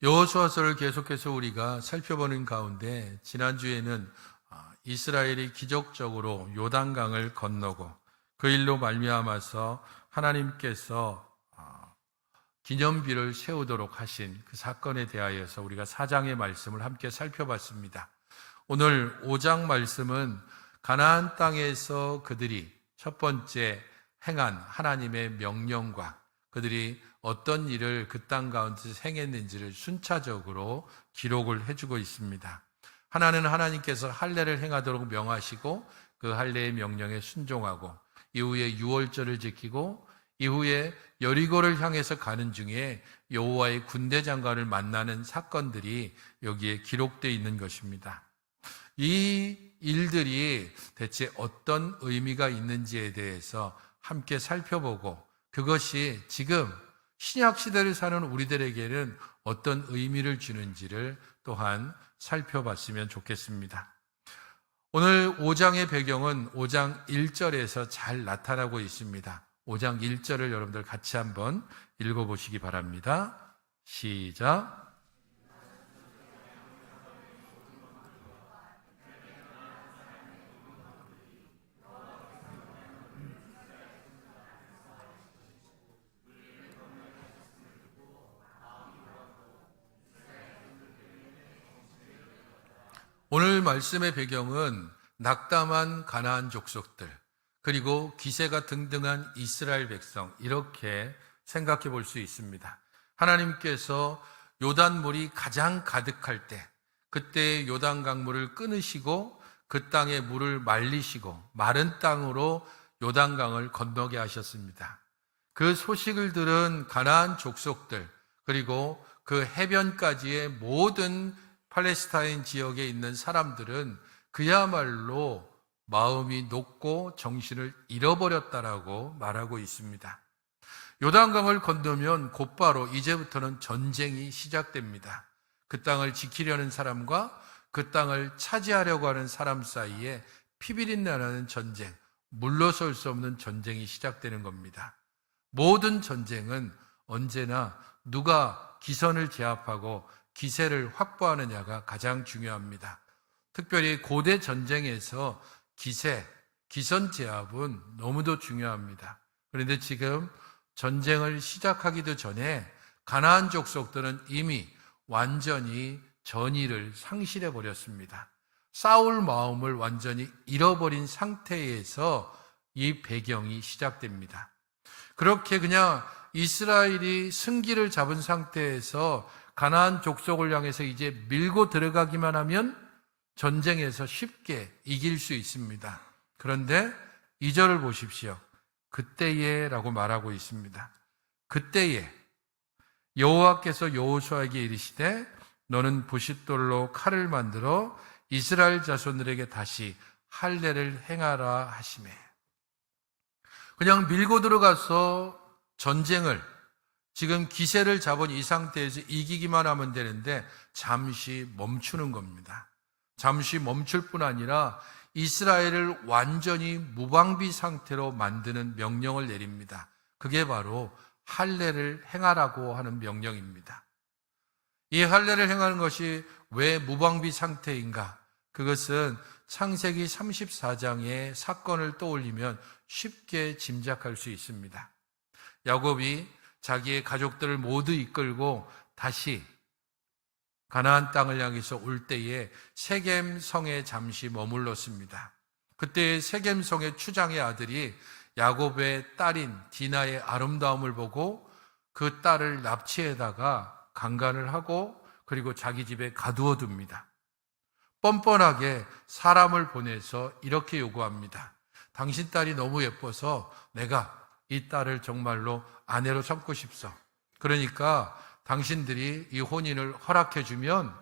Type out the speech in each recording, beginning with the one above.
여호수아서를 계속해서 우리가 살펴보는 가운데 지난주에는 이스라엘이 기적적으로 요단강을 건너고 그 일로 말미암아서 하나님께서 기념비를 세우도록 하신 그 사건에 대하여서 우리가 4장의 말씀을 함께 살펴봤습니다. 오늘 5장 말씀은 가나안 땅에서 그들이 첫 번째 행한 하나님의 명령과 그들이 어떤 일을 그 땅 가운데서 행했는지를 순차적으로 기록을 해주고 있습니다. 하나는 하나님께서 할례를 행하도록 명하시고 그 할례의 명령에 순종하고 이후에 유월절을 지키고 이후에 여리고를 향해서 가는 중에 여호와의 군대 장관을 만나는 사건들이 여기에 기록되어 있는 것입니다. 이 일들이 대체 어떤 의미가 있는지에 대해서 함께 살펴보고 그것이 지금 신약 시대를 사는 우리들에게는 어떤 의미를 주는지를 또한 살펴봤으면 좋겠습니다. 오늘 5장의 배경은 5장 1절에서 잘 나타나고 있습니다. 5장 1절을 여러분들 같이 한번 읽어보시기 바랍니다. 시작. 오늘 말씀의 배경은 낙담한 가나안 족속들 그리고 기세가 등등한 이스라엘 백성 이렇게 생각해 볼 수 있습니다. 하나님께서 요단물이 가장 가득할 때 그때 요단 강물을 끊으시고 그 땅의 물을 말리시고 마른 땅으로 요단강을 건너게 하셨습니다. 그 소식을 들은 가나안 족속들 그리고 그 해변까지의 모든 팔레스타인 지역에 있는 사람들은 그야말로 마음이 녹고 정신을 잃어버렸다라고 말하고 있습니다. 요단강을 건너면 곧바로 이제부터는 전쟁이 시작됩니다. 그 땅을 지키려는 사람과 그 땅을 차지하려고 하는 사람 사이에 피비린내나는 전쟁, 물러설 수 없는 전쟁이 시작되는 겁니다. 모든 전쟁은 언제나 누가 기선을 제압하고 기세를 확보하느냐가 가장 중요합니다. 특별히 고대 전쟁에서 기선 제압은 너무도 중요합니다. 그런데 지금 전쟁을 시작하기도 전에 가나안 족속들은 이미 완전히 전의를 상실해 버렸습니다. 싸울 마음을 완전히 잃어버린 상태에서 이 배경이 시작됩니다. 그렇게 그냥 이스라엘이 승기를 잡은 상태에서 가나안 족속을 향해서 이제 밀고 들어가기만 하면 전쟁에서 쉽게 이길 수 있습니다. 그런데 2절을 보십시오. 그때에 라고 말하고 있습니다. 그때에 여호와께서 여호수아에게 이르시되 너는 부싯돌로 칼을 만들어 이스라엘 자손들에게 다시 할례를 행하라 하시매. 그냥 밀고 들어가서 전쟁을 지금 기세를 잡은 이 상태에서 이기기만 하면 되는데 잠시 멈추는 겁니다. 잠시 멈출 뿐 아니라 이스라엘을 완전히 무방비 상태로 만드는 명령을 내립니다. 그게 바로 할례를 행하라고 하는 명령입니다. 이 할례를 행하는 것이 왜 무방비 상태인가? 그것은 창세기 34장의 사건을 떠올리면 쉽게 짐작할 수 있습니다. 야곱이 자기의 가족들을 모두 이끌고 다시 가나안 땅을 향해서 올 때에 세겜 성에 잠시 머물렀습니다. 그때 세겜 성의 추장의 아들이 야곱의 딸인 디나의 아름다움을 보고 그 딸을 납치해다가 강간을 하고 그리고 자기 집에 가두어 둡니다. 뻔뻔하게 사람을 보내서 이렇게 요구합니다. 당신 딸이 너무 예뻐서 내가 이 딸을 정말로 아내로 삼고 싶소. 그러니까 당신들이 이 혼인을 허락해주면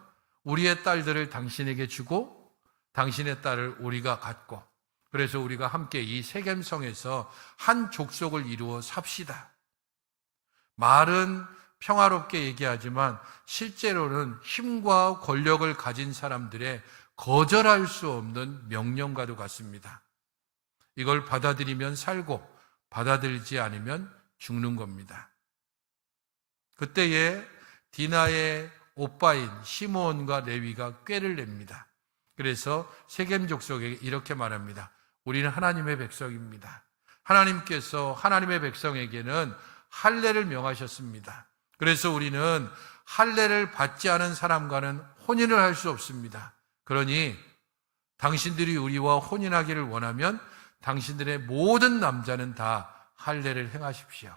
우리의 딸들을 당신에게 주고 당신의 딸을 우리가 갖고 그래서 우리가 함께 이 세겜성에서 한 족속을 이루어 삽시다. 말은 평화롭게 얘기하지만 실제로는 힘과 권력을 가진 사람들의 거절할 수 없는 명령과도 같습니다. 이걸 받아들이면 살고 받아들이지 않으면 죽는 겁니다. 그때에 디나의 오빠인 시므온과 레위가 꾀를 냅니다. 그래서 세겜 족속에게 이렇게 말합니다. 우리는 하나님의 백성입니다. 하나님께서 하나님의 백성에게는 할례를 명하셨습니다. 그래서 우리는 할례를 받지 않은 사람과는 혼인을 할 수 없습니다. 그러니 당신들이 우리와 혼인하기를 원하면 당신들의 모든 남자는 다 할례를 행하십시오.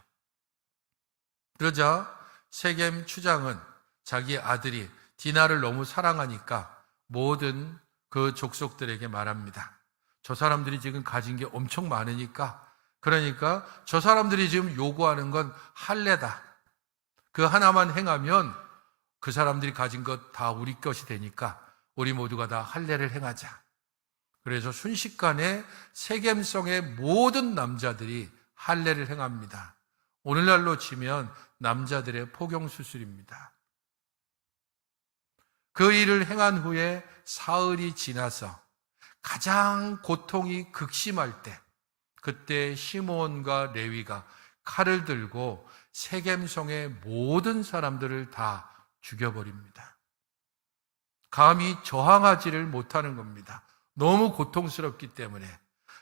그러자 세겜 추장은 자기 아들이 디나를 너무 사랑하니까 모든 그 족속들에게 말합니다. 저 사람들이 지금 가진 게 엄청 많으니까, 그러니까 저 사람들이 지금 요구하는 건 할례다. 그 하나만 행하면 그 사람들이 가진 것 다 우리 것이 되니까 우리 모두가 다 할례를 행하자. 그래서 순식간에 세겜성의 모든 남자들이 할례를 행합니다. 오늘날로 치면 남자들의 포경수술입니다. 그 일을 행한 후에 사흘이 지나서 가장 고통이 극심할 때, 그때 시므온과 레위가 칼을 들고 세겜성의 모든 사람들을 다 죽여버립니다. 감히 저항하지를 못하는 겁니다. 너무 고통스럽기 때문에.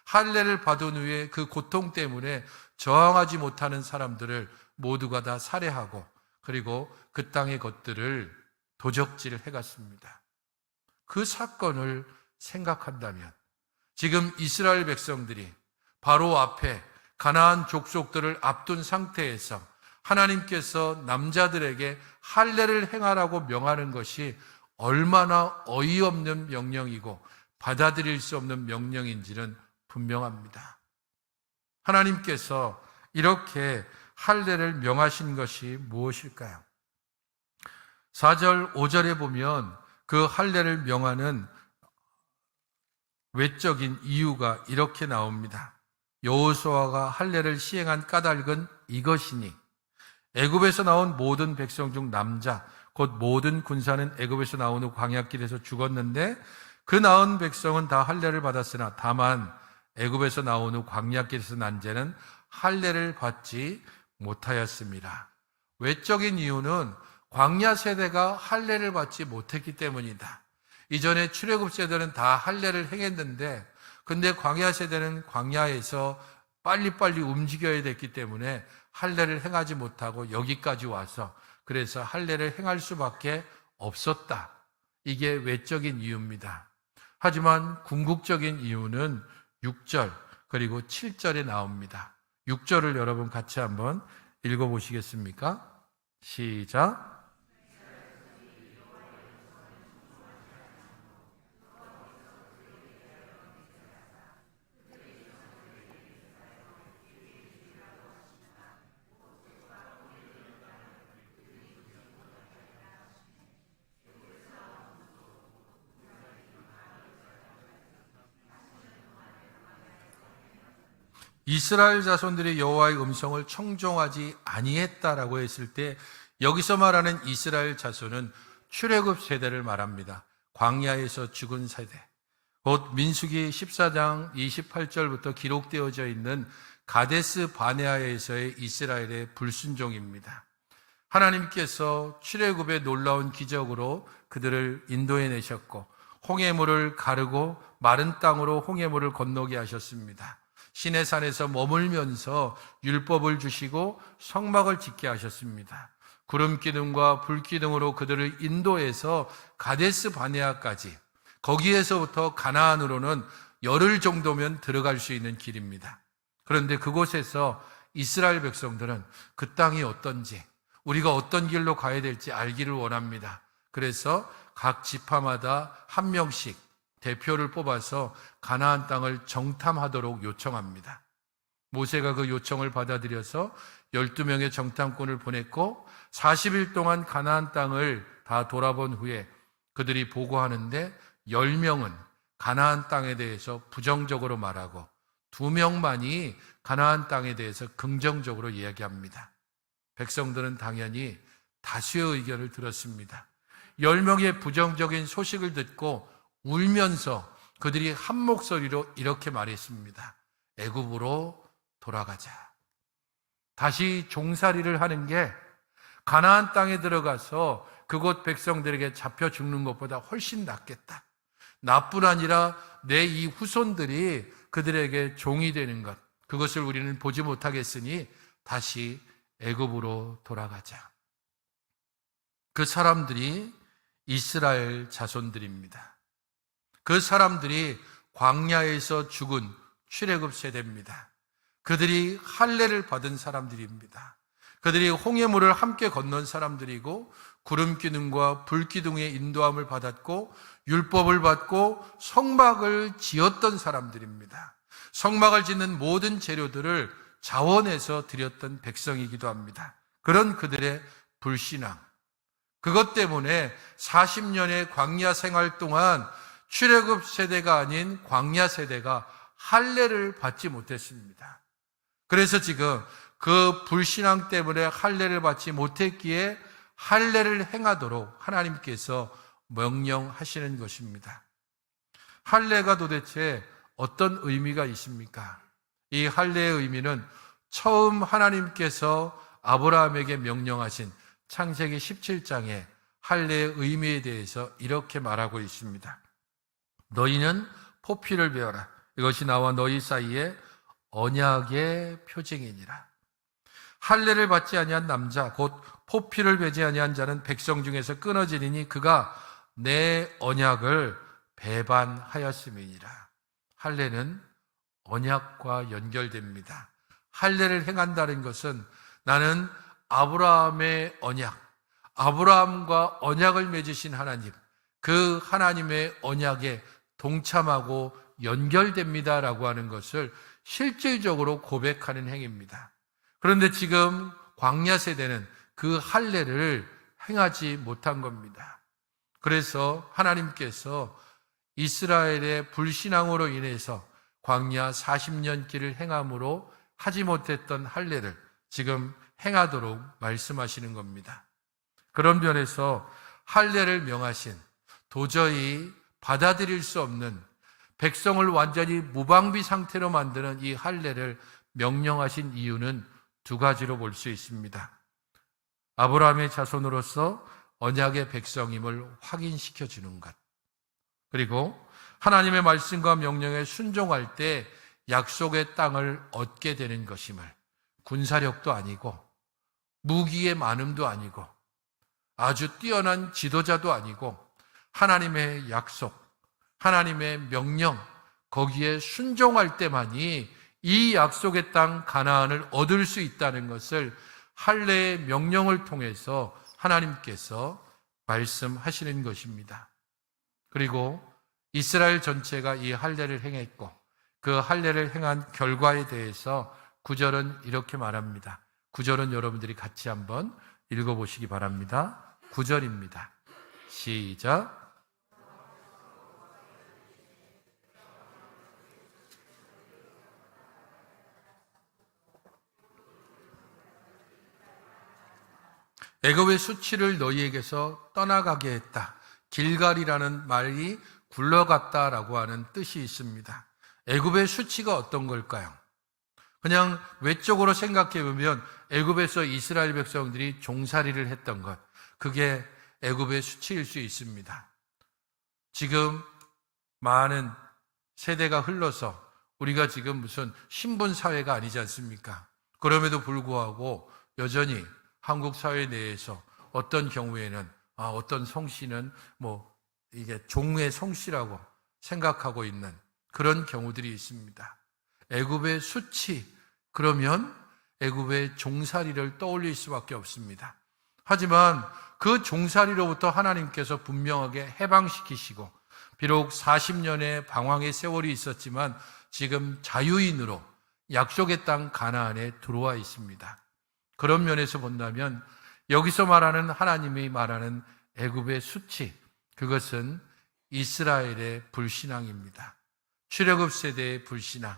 할례를 받은 후에 그 고통 때문에 저항하지 못하는 사람들을 모두가 다 살해하고, 그리고 그 땅의 것들을 도적질을 해갔습니다. 그 사건을 생각한다면 지금 이스라엘 백성들이 바로 앞에 가나안 족속들을 앞둔 상태에서 하나님께서 남자들에게 할례를 행하라고 명하는 것이 얼마나 어이없는 명령이고 받아들일 수 없는 명령인지는 분명합니다. 하나님께서 이렇게 할례를 명하신 것이 무엇일까요? 4절, 5절에 보면 그 할례를 명하는 외적인 이유가 이렇게 나옵니다. 여호수아가 할례를 시행한 까닭은 이것이니 애굽에서 나온 모든 백성 중 남자 곧 모든 군사는 애굽에서 나온 후 광야길에서 죽었는데 그 나은 백성은 다 할례를 받았으나 다만 애굽에서 나온 후 광야길에서 난 자는 할례를 받지 못하였습니다. 외적인 이유는 광야 세대가 할례를 받지 못했기 때문이다. 이전에 출애굽 세대는 다 할례를 행했는데 근데 광야 세대는 광야에서 빨리빨리 움직여야 됐기 때문에 할례를 행하지 못하고 여기까지 와서 그래서 할례를 행할 수밖에 없었다. 이게 외적인 이유입니다. 하지만 궁극적인 이유는 6절 그리고 7절에 나옵니다. 6절을 여러분 같이 한번 읽어보시겠습니까? 시작. 이스라엘 자손들이 여호와의 음성을 청종하지 아니했다라고 했을 때 여기서 말하는 이스라엘 자손은 출애굽 세대를 말합니다. 광야에서 죽은 세대. 곧 민수기 14장 28절부터 기록되어져 있는 가데스 바네아에서의 이스라엘의 불순종입니다. 하나님께서 출애굽의 놀라운 기적으로 그들을 인도해 내셨고 홍해물을 가르고 마른 땅으로 홍해물을 건너게 하셨습니다. 시내산에서 머물면서 율법을 주시고 성막을 짓게 하셨습니다. 구름 기둥과 불 기둥으로 그들을 인도해서 가데스 바네아까지, 거기에서부터 가나안으로는 열흘 정도면 들어갈 수 있는 길입니다. 그런데 그곳에서 이스라엘 백성들은 그 땅이 어떤지, 우리가 어떤 길로 가야 될지 알기를 원합니다. 그래서 각 지파마다 한 명씩 대표를 뽑아서 가나안 땅을 정탐하도록 요청합니다. 모세가 그 요청을 받아들여서 12명의 정탐꾼을 보냈고 40일 동안 가나안 땅을 다 돌아본 후에 그들이 보고하는데 10명은 가나안 땅에 대해서 부정적으로 말하고 2명만이 가나안 땅에 대해서 긍정적으로 이야기합니다. 백성들은 당연히 다수의 의견을 들었습니다. 10명의 부정적인 소식을 듣고 울면서 그들이 한 목소리로 이렇게 말했습니다. 애굽으로 돌아가자. 다시 종살이를 하는 게 가나안 땅에 들어가서 그곳 백성들에게 잡혀 죽는 것보다 훨씬 낫겠다. 나뿐 아니라 내 이 후손들이 그들에게 종이 되는 것, 그것을 우리는 보지 못하겠으니 다시 애굽으로 돌아가자. 그 사람들이 이스라엘 자손들입니다. 그 사람들이 광야에서 죽은 출애굽 세대입니다. 그들이 할례를 받은 사람들입니다. 그들이 홍해물을 함께 건넌 사람들이고 구름 기둥과 불 기둥의 인도함을 받았고 율법을 받고 성막을 지었던 사람들입니다. 성막을 짓는 모든 재료들을 자원해서 드렸던 백성이기도 합니다. 그런 그들의 불신앙, 그것 때문에 40년의 광야 생활 동안 출애굽 세대가 아닌 광야 세대가 할례를 받지 못했습니다. 그래서 지금 그 불신앙 때문에 할례를 받지 못했기에 할례를 행하도록 하나님께서 명령하시는 것입니다. 할례가 도대체 어떤 의미가 있습니까? 이 할례의 의미는 처음 하나님께서 아브라함에게 명령하신 창세기 17장의 할례의 의미에 대해서 이렇게 말하고 있습니다. 너희는 포피를 베어라. 이것이 나와 너희 사이에 언약의 표징이니라. 할례를 받지 아니한 남자 곧 포피를 베지 아니한 자는 백성 중에서 끊어지리니 그가 내 언약을 배반하였음이니라. 할례는 언약과 연결됩니다. 할례를 행한다는 것은 나는 아브라함의 언약, 아브라함과 언약을 맺으신 하나님, 그 하나님의 언약에 동참하고 연결됩니다라고 하는 것을 실질적으로 고백하는 행위입니다. 그런데 지금 광야 세대는 그 할례를 행하지 못한 겁니다. 그래서 하나님께서 이스라엘의 불신앙으로 인해서 광야 40년 길을 행함으로 하지 못했던 할례를 지금 행하도록 말씀하시는 겁니다. 그런 면에서 할례를 명하신, 도저히 받아들일 수 없는, 백성을 완전히 무방비 상태로 만드는 이 할례를 명령하신 이유는 두 가지로 볼 수 있습니다. 아브라함의 자손으로서 언약의 백성임을 확인시켜 주는 것, 그리고 하나님의 말씀과 명령에 순종할 때 약속의 땅을 얻게 되는 것임을, 군사력도 아니고 무기의 많음도 아니고 아주 뛰어난 지도자도 아니고 하나님의 약속, 하나님의 명령, 거기에 순종할 때만이 이 약속의 땅 가나안을 얻을 수 있다는 것을 할례의 명령을 통해서 하나님께서 말씀하시는 것입니다. 그리고 이스라엘 전체가 이 할례를 행했고 그 할례를 행한 결과에 대해서 9절은 이렇게 말합니다. 9절은 여러분들이 같이 한번 읽어보시기 바랍니다. 9절입니다. 시작. 애굽의 수치를 너희에게서 떠나가게 했다. 길갈이라는 말이 굴러갔다라고 하는 뜻이 있습니다. 애굽의 수치가 어떤 걸까요? 그냥 외적으로 생각해 보면 애굽에서 이스라엘 백성들이 종살이를 했던 것, 그게 애굽의 수치일 수 있습니다. 지금 많은 세대가 흘러서 우리가 지금 무슨 신분 사회가 아니지 않습니까? 그럼에도 불구하고 여전히 한국 사회 내에서 어떤 경우에는 어떤 성씨는 이게 종의 성씨라고 생각하고 있는 그런 경우들이 있습니다. 애굽의 수치, 그러면 애굽의 종살이를 떠올릴 수밖에 없습니다. 하지만 그 종살이로부터 하나님께서 분명하게 해방시키시고, 비록 40년의 방황의 세월이 있었지만 지금 자유인으로 약속의 땅 가나안에 들어와 있습니다. 그런 면에서 본다면 여기서 말하는, 하나님이 말하는 애굽의 수치, 그것은 이스라엘의 불신앙입니다. 출애굽 세대의 불신앙.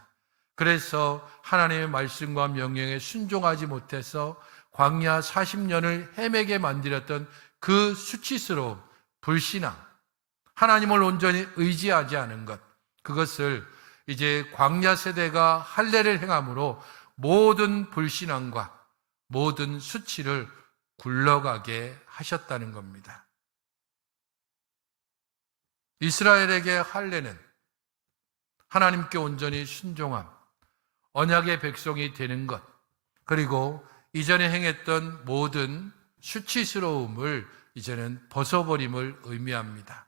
그래서 하나님의 말씀과 명령에 순종하지 못해서 광야 40년을 헤매게 만들었던 그 수치스러운 불신앙, 하나님을 온전히 의지하지 않은 것, 그것을 이제 광야 세대가 할례를 행함으로 모든 불신앙과 모든 수치를 굴러가게 하셨다는 겁니다. 이스라엘에게 할례는 하나님께 온전히 순종함, 언약의 백성이 되는 것, 그리고 이전에 행했던 모든 수치스러움을 이제는 벗어버림을 의미합니다.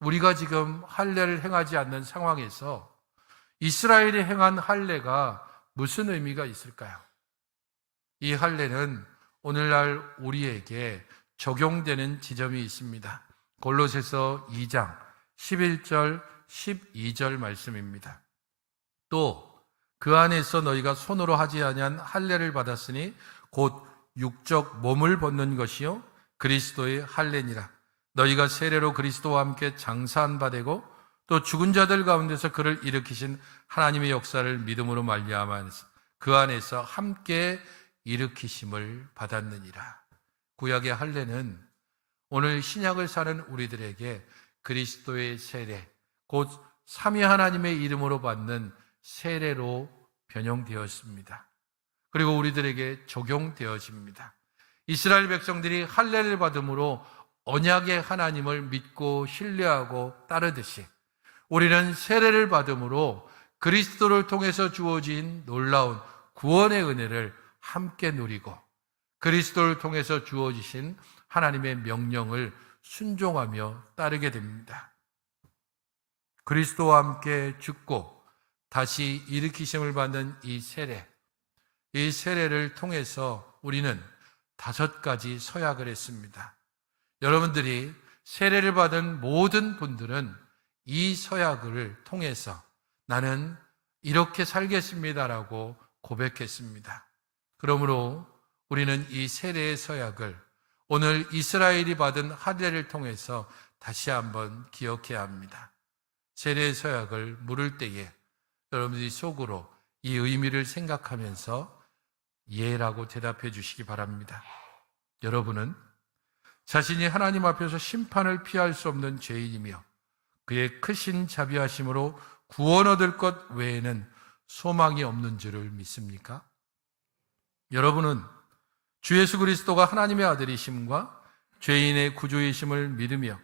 우리가 지금 할례를 행하지 않는 상황에서 이스라엘이 행한 할례가 무슨 의미가 있을까요? 이 할례는 오늘날 우리에게 적용되는 지점이 있습니다. 골로새서 2장 11절 12절 말씀입니다. 또 그 안에서 너희가 손으로 하지 아니한 할례를 받았으니 곧 육적 몸을 벗는 것이요 그리스도의 할례니라. 너희가 세례로 그리스도와 함께 장사한 바 되고 또 죽은 자들 가운데서 그를 일으키신 하나님의 역사를 믿음으로 말미암아 그 안에서 함께 일으키심을 받았느니라. 구약의 할례는 오늘 신약을 사는 우리들에게 그리스도의 세례, 곧 삼위 하나님의 이름으로 받는 세례로 변형되었습니다. 그리고 우리들에게 적용되어집니다. 이스라엘 백성들이 할례를 받음으로 언약의 하나님을 믿고 신뢰하고 따르듯이 우리는 세례를 받음으로 그리스도를 통해서 주어진 놀라운 구원의 은혜를 함께 누리고 그리스도를 통해서 주어지신 하나님의 명령을 순종하며 따르게 됩니다. 그리스도와 함께 죽고 다시 일으키심을 받는 이 세례를 통해서 우리는 5가지 서약을 했습니다. 여러분들이 세례를 받은 모든 분들은 이 서약을 통해서 나는 이렇게 살겠습니다라고 고백했습니다. 그러므로 우리는 이 세례의 서약을 오늘 이스라엘이 받은 할례를 통해서 다시 한번 기억해야 합니다. 세례의 서약을 물을 때에 여러분들이 속으로 이 의미를 생각하면서 예라고 대답해 주시기 바랍니다. 여러분은 자신이 하나님 앞에서 심판을 피할 수 없는 죄인이며 그의 크신 자비하심으로 구원 얻을 것 외에는 소망이 없는 줄을 믿습니까? 여러분은 주 예수 그리스도가 하나님의 아들이심과 죄인의 구주이심을 믿으며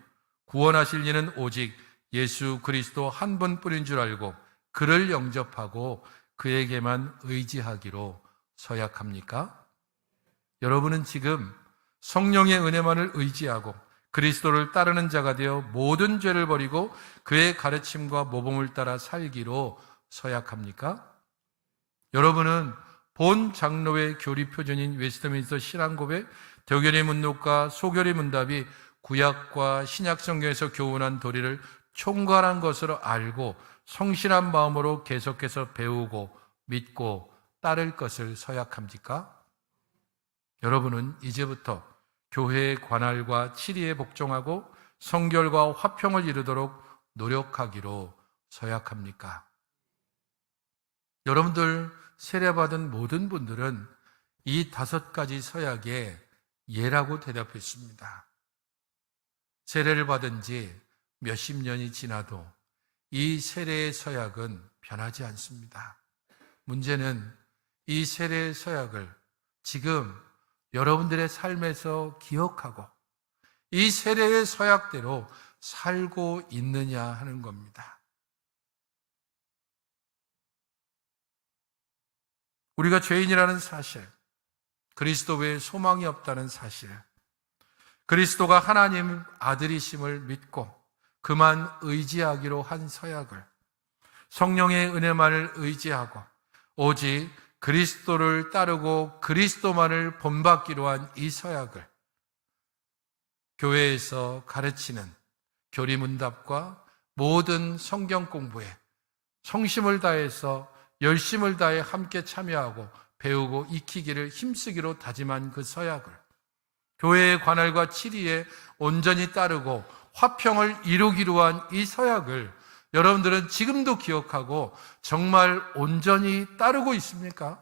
구원하실 이는 오직 예수 그리스도 한 분뿐인 줄 알고 그를 영접하고 그에게만 의지하기로 서약합니까? 여러분은 지금 성령의 은혜만을 의지하고 그리스도를 따르는 자가 되어 모든 죄를 버리고 그의 가르침과 모범을 따라 살기로 서약합니까? 여러분은 본 장로의 교리 표준인 웨스트민스터 신앙고백, 대결의 문록과 소결의 문답이 구약과 신약 성경에서 교훈한 도리를 총괄한 것으로 알고 성실한 마음으로 계속해서 배우고 믿고 따를 것을 서약합니까? 여러분은 이제부터 교회의 관할과 치리에 복종하고 성결과 화평을 이루도록 노력하기로 서약합니까? 여러분들 세례받은 모든 분들은 이 5가지 서약에 예라고 대답했습니다. 세례를 받은 지 몇십 년이 지나도 이 세례의 서약은 변하지 않습니다. 문제는 이 세례의 서약을 지금 여러분들의 삶에서 기억하고 이 세례의 서약대로 살고 있느냐 하는 겁니다. 우리가 죄인이라는 사실, 그리스도 외에 소망이 없다는 사실, 그리스도가 하나님 아들이심을 믿고 그만 의지하기로 한 서약을, 성령의 은혜만을 의지하고 오직 그리스도를 따르고 그리스도만을 본받기로 한 이 서약을 교회에서 가르치는 교리문답과 모든 성경 공부에 성심을 다해서 열심을 다해 함께 참여하고 배우고 익히기를 힘쓰기로 다짐한 그 서약을 교회의 관할과 치리에 온전히 따르고 화평을 이루기로 한 이 서약을 여러분들은 지금도 기억하고 정말 온전히 따르고 있습니까?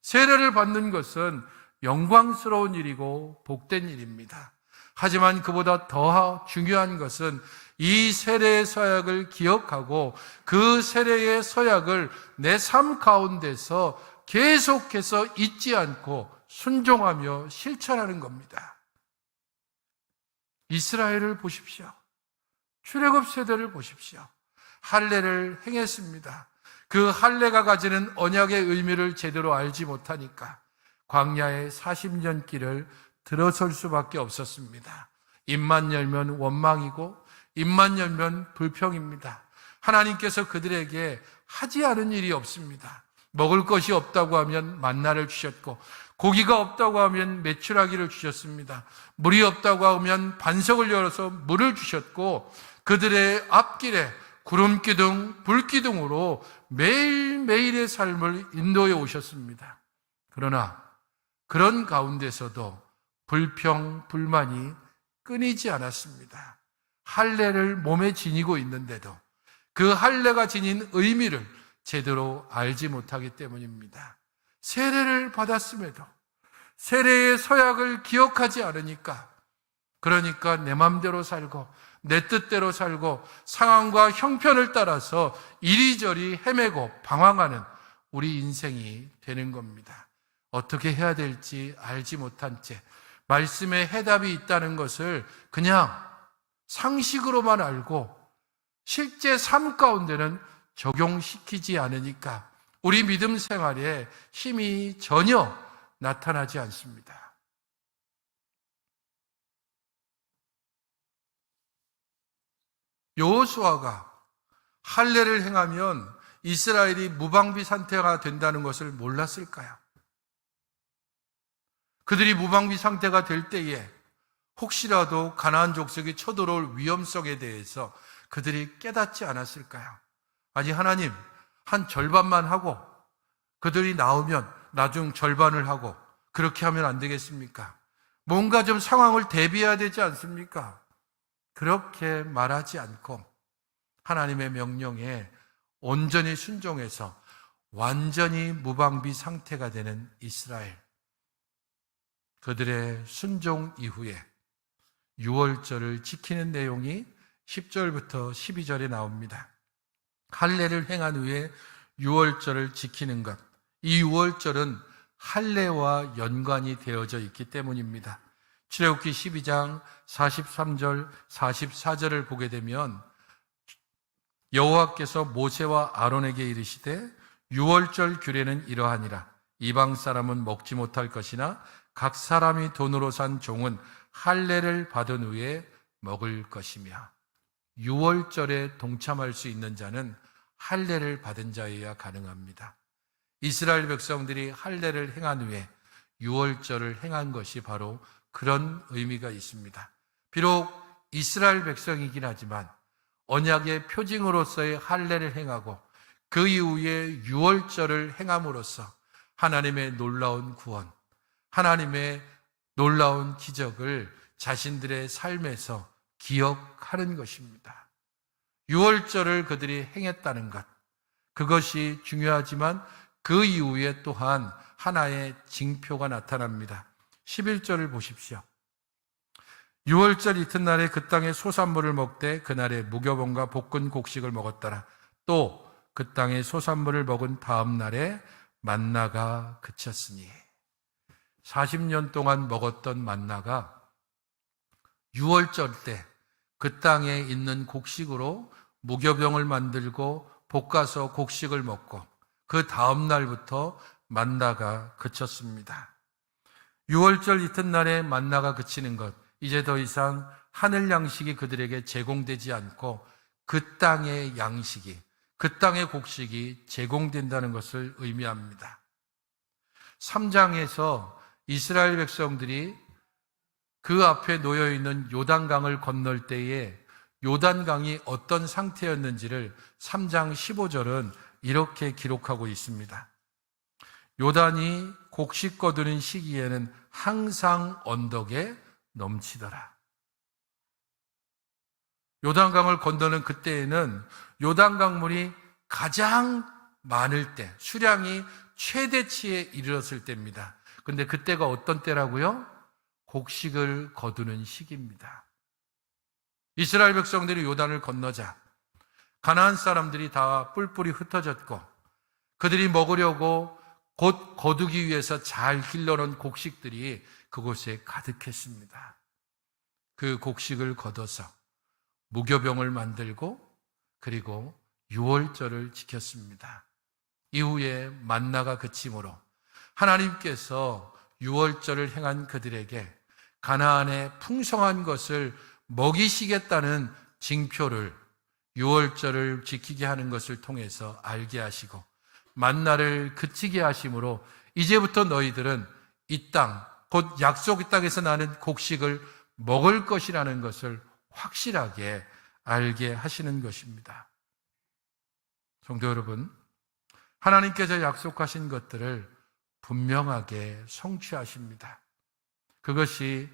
세례를 받는 것은 영광스러운 일이고 복된 일입니다. 하지만 그보다 더 중요한 것은 이 세례의 서약을 기억하고 그 세례의 서약을 내 삶 가운데서 계속해서 잊지 않고 순종하며 실천하는 겁니다. 이스라엘을 보십시오. 출애굽 세대를 보십시오. 할례를 행했습니다. 그 할례가 가지는 언약의 의미를 제대로 알지 못하니까 광야의 40년 길을 들어설 수밖에 없었습니다. 입만 열면 원망이고 입만 열면 불평입니다. 하나님께서 그들에게 하지 않은 일이 없습니다. 먹을 것이 없다고 하면 만나를 주셨고, 고기가 없다고 하면 메추라기를 주셨습니다. 물이 없다고 하면 반석을 열어서 물을 주셨고, 그들의 앞길에 구름기둥, 불기둥으로 매일매일의 삶을 인도해 오셨습니다. 그러나 그런 가운데서도 불평, 불만이 끊이지 않았습니다. 할례를 몸에 지니고 있는데도 그 할례가 지닌 의미를 제대로 알지 못하기 때문입니다. 세례를 받았음에도 세례의 서약을 기억하지 않으니까, 그러니까 내 맘대로 살고 내 뜻대로 살고 상황과 형편을 따라서 이리저리 헤매고 방황하는 우리 인생이 되는 겁니다. 어떻게 해야 될지 알지 못한 채 말씀에 해답이 있다는 것을 그냥 상식으로만 알고 실제 삶 가운데는 적용시키지 않으니까 우리 믿음 생활에 힘이 전혀 나타나지 않습니다. 여호수아가 할례를 행하면 이스라엘이 무방비 상태가 된다는 것을 몰랐을까요? 그들이 무방비 상태가 될 때에 혹시라도 가나안 족속이 쳐들어올 위험성에 대해서 그들이 깨닫지 않았을까요? 아니, 하나님, 한 절반만 하고 그들이 나오면 나중 절반을 하고 그렇게 하면 안 되겠습니까? 뭔가 좀 상황을 대비해야 되지 않습니까? 그렇게 말하지 않고 하나님의 명령에 온전히 순종해서 완전히 무방비 상태가 되는 이스라엘. 그들의 순종 이후에 유월절을 지키는 내용이 10절부터 12절에 나옵니다. 할례를 행한 후에 유월절을 지키는 것. 이 유월절은 할례와 연관이 되어져 있기 때문입니다. 출애굽기 12장 43절, 44절을 보게 되면 여호와께서 모세와 아론에게 이르시되 유월절 규례는 이러하니라. 이방 사람은 먹지 못할 것이나 각 사람이 돈으로 산 종은 할례를 받은 후에 먹을 것이며, 유월절에 동참할 수 있는 자는 할례를 받은 자여야 가능합니다. 이스라엘 백성들이 할례를 행한 후에 유월절을 행한 것이 바로 그런 의미가 있습니다. 비록 이스라엘 백성이긴 하지만 언약의 표징으로서의 할례를 행하고 그 이후에 유월절을 행함으로써 하나님의 놀라운 구원, 하나님의 놀라운 기적을 자신들의 삶에서 기억하는 것입니다. 유월절을 그들이 행했다는 것, 그것이 중요하지만 그 이후에 또한 하나의 징표가 나타납니다. 11절을 보십시오. 유월절 이튿날에 그 땅의 소산물을 먹되 그날에 무교병과 볶은 곡식을 먹었더라. 또 그 땅의 소산물을 먹은 다음 날에 만나가 그쳤으니, 40년 동안 먹었던 만나가 유월절 때 그 땅에 있는 곡식으로 무교병을 만들고 볶아서 곡식을 먹고 그 다음 날부터 만나가 그쳤습니다. 유월절 이튿날에 만나가 그치는 것, 이제 더 이상 하늘 양식이 그들에게 제공되지 않고 그 땅의 양식이, 그 땅의 곡식이 제공된다는 것을 의미합니다. 3장에서 이스라엘 백성들이 그 앞에 놓여있는 요단강을 건널 때에 요단강이 어떤 상태였는지를 3장 15절은 이렇게 기록하고 있습니다. 요단이 곡식 거두는 시기에는 항상 언덕에 넘치더라. 요단강을 건너는 그때에는 요단강물이 가장 많을 때, 수량이 최대치에 이르렀을 때입니다. 근데 그때가 어떤 때라고요? 곡식을 거두는 시기입니다. 이스라엘 백성들이 요단을 건너자 가나안 사람들이 다 뿔뿔이 흩어졌고 그들이 먹으려고 곧 거두기 위해서 잘 길러놓은 곡식들이 그곳에 가득했습니다. 그 곡식을 걷어서 무교병을 만들고 그리고 유월절을 지켰습니다. 이후에 만나가 그침으로 하나님께서 유월절을 행한 그들에게 가나안의 풍성한 것을 먹이시겠다는 징표를 유월절을 지키게 하는 것을 통해서 알게 하시고 만나를 그치게 하심으로 이제부터 너희들은 이 땅, 곧 약속의 땅에서 나는 곡식을 먹을 것이라는 것을 확실하게 알게 하시는 것입니다. 성도 여러분, 하나님께서 약속하신 것들을 분명하게 성취하십니다. 그것이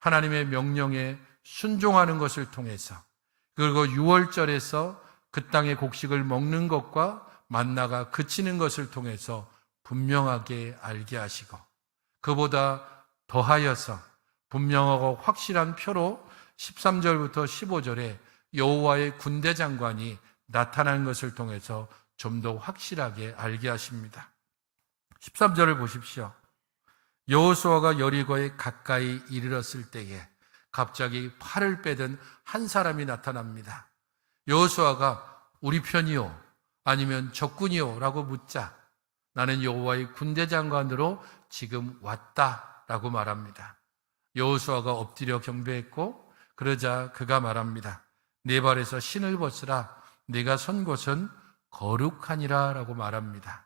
하나님의 명령에 순종하는 것을 통해서, 그리고 유월절에서 그 땅의 곡식을 먹는 것과 만나가 그치는 것을 통해서 분명하게 알게 하시고, 그보다 더하여서 분명하고 확실한 표로 13절부터 15절에 여호와의 군대 장관이 나타나는 것을 통해서 좀 더 확실하게 알게 하십니다. 13절을 보십시오. 여호수아가 여리고에 가까이 이르렀을 때에 갑자기 팔을 빼든 한 사람이 나타납니다. 여호수아가 우리 편이요 아니면 적군이요 라고 묻자 나는 여호와의 군대 장관으로 지금 왔다라고 말합니다. 여호수아가 엎드려 경배했고 그러자 그가 말합니다. 네 발에서 신을 벗으라. 네가 선 곳은 거룩하니라 라고 말합니다.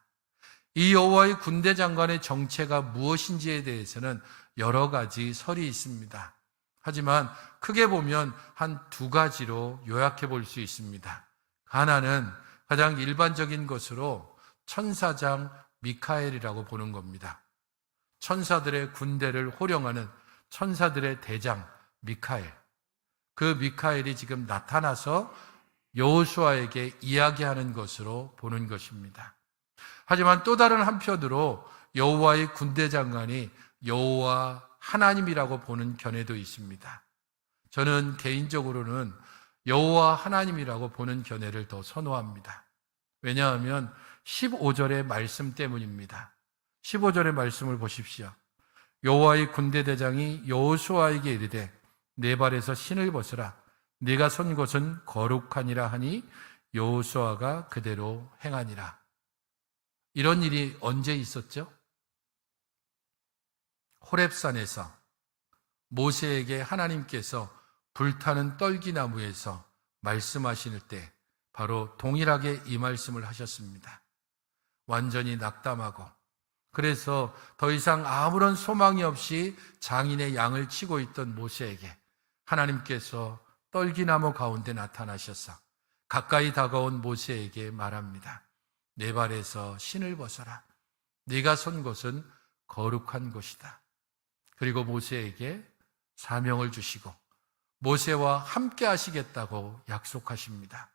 이 여호와의 군대 장관의 정체가 무엇인지에 대해서는 여러 가지 설이 있습니다. 하지만 크게 보면 한 두 가지로 요약해 볼 수 있습니다. 하나는 가장 일반적인 것으로 천사장 미카엘이라고 보는 겁니다. 천사들의 군대를 호령하는 천사들의 대장 미카엘. 그 미카엘이 지금 나타나서 여호수아에게 이야기하는 것으로 보는 것입니다. 하지만 또 다른 한편으로 여호와의 군대 장관이 여호와 하나님이라고 보는 견해도 있습니다. 저는 개인적으로는 여호와 하나님이라고 보는 견해를 더 선호합니다. 왜냐하면 15절의 말씀 때문입니다. 15절의 말씀을 보십시오. 여호와의 군대 대장이 여호수아에게 이르되 네 발에서 신을 벗으라. 네가 선 곳은 거룩하니라 하니 여호수아가 그대로 행하니라. 이런 일이 언제 있었죠? 호렙산에서 모세에게 하나님께서 불타는 떨기나무에서 말씀하실 때 바로 동일하게 이 말씀을 하셨습니다. 완전히 낙담하고 그래서 더 이상 아무런 소망이 없이 장인의 양을 치고 있던 모세에게 하나님께서 떨기나무 가운데 나타나셔서 가까이 다가온 모세에게 말합니다. 네 발에서 신을 벗어라. 네가 선 곳은 거룩한 곳이다. 그리고 모세에게 사명을 주시고 모세와 함께 하시겠다고 약속하십니다.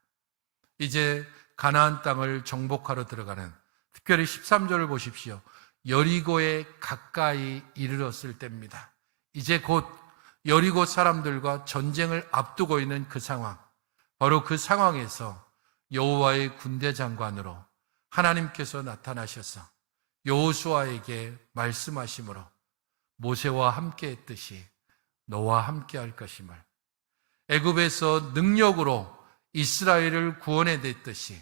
이제 가나안 땅을 정복하러 들어가는, 특별히 13절을 보십시오. 여리고에 가까이 이르렀을 때입니다. 이제 곧 여리고 사람들과 전쟁을 앞두고 있는 그 상황, 바로 그 상황에서 여호와의 군대 장관으로 하나님께서 나타나셔서 여호수아에게 말씀하심으로 모세와 함께 했듯이 너와 함께 할 것임을, 애굽에서 능력으로 이스라엘을 구원해냈듯이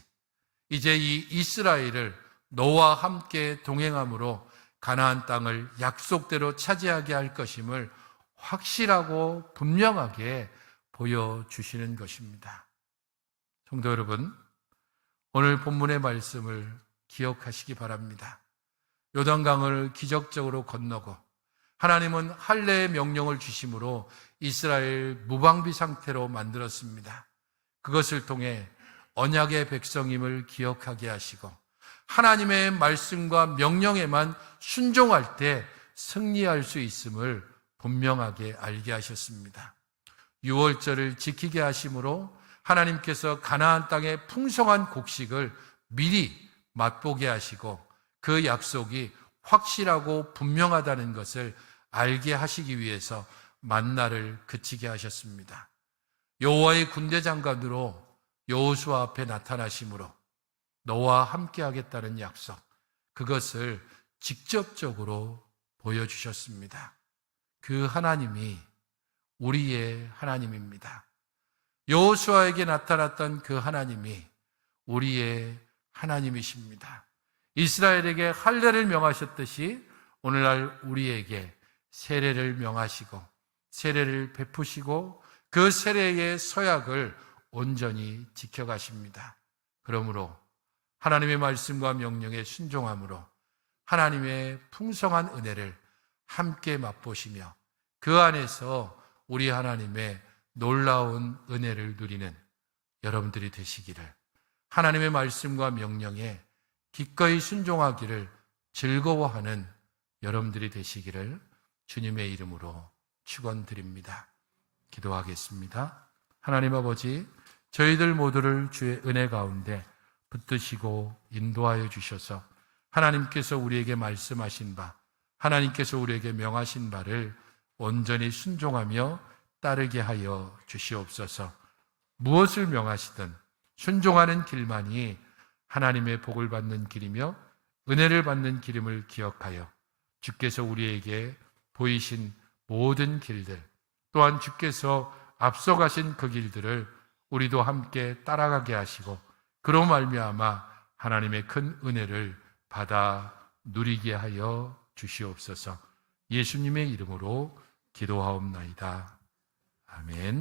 이제 이 이스라엘을 너와 함께 동행함으로 가나안 땅을 약속대로 차지하게 할 것임을 확실하고 분명하게 보여주시는 것입니다. 성도 여러분, 오늘 본문의 말씀을 기억하시기 바랍니다. 요단강을 기적적으로 건너고 하나님은 할례의 명령을 주심으로 이스라엘 무방비 상태로 만들었습니다. 그것을 통해 언약의 백성임을 기억하게 하시고 하나님의 말씀과 명령에만 순종할 때 승리할 수 있음을 분명하게 알게 하셨습니다. 유월절을 지키게 하심으로 하나님께서 가나안 땅의 풍성한 곡식을 미리 맛보게 하시고 그 약속이 확실하고 분명하다는 것을 알게 하시기 위해서 만나를 그치게 하셨습니다. 여호와의 군대 장관으로 여호수아 앞에 나타나심으로 너와 함께 하겠다는 약속, 그것을 직접적으로 보여주셨습니다. 그 하나님이 우리의 하나님입니다. 여호수아에게 나타났던 그 하나님이 우리의 하나님이십니다. 이스라엘에게 할례를 명하셨듯이 오늘날 우리에게 세례를 명하시고 세례를 베푸시고 그 세례의 서약을 온전히 지켜가십니다. 그러므로 하나님의 말씀과 명령에 순종함으로 하나님의 풍성한 은혜를 함께 맛보시며 그 안에서 우리 하나님의 놀라운 은혜를 누리는 여러분들이 되시기를, 하나님의 말씀과 명령에 기꺼이 순종하기를 즐거워하는 여러분들이 되시기를 주님의 이름으로 축원드립니다. 기도하겠습니다. 하나님 아버지, 저희들 모두를 주의 은혜 가운데 붙드시고 인도하여 주셔서 하나님께서 우리에게 말씀하신 바, 하나님께서 우리에게 명하신 바를 온전히 순종하며 따르게 하여 주시옵소서. 무엇을 명하시든 순종하는 길만이 하나님의 복을 받는 길이며 은혜를 받는 길임을 기억하여 주께서 우리에게 보이신 모든 길들, 또한 주께서 앞서가신 그 길들을 우리도 함께 따라가게 하시고 그로 말미암아 하나님의 큰 은혜를 받아 누리게 하여 주시옵소서. 예수님의 이름으로 기도하옵나이다. 아멘.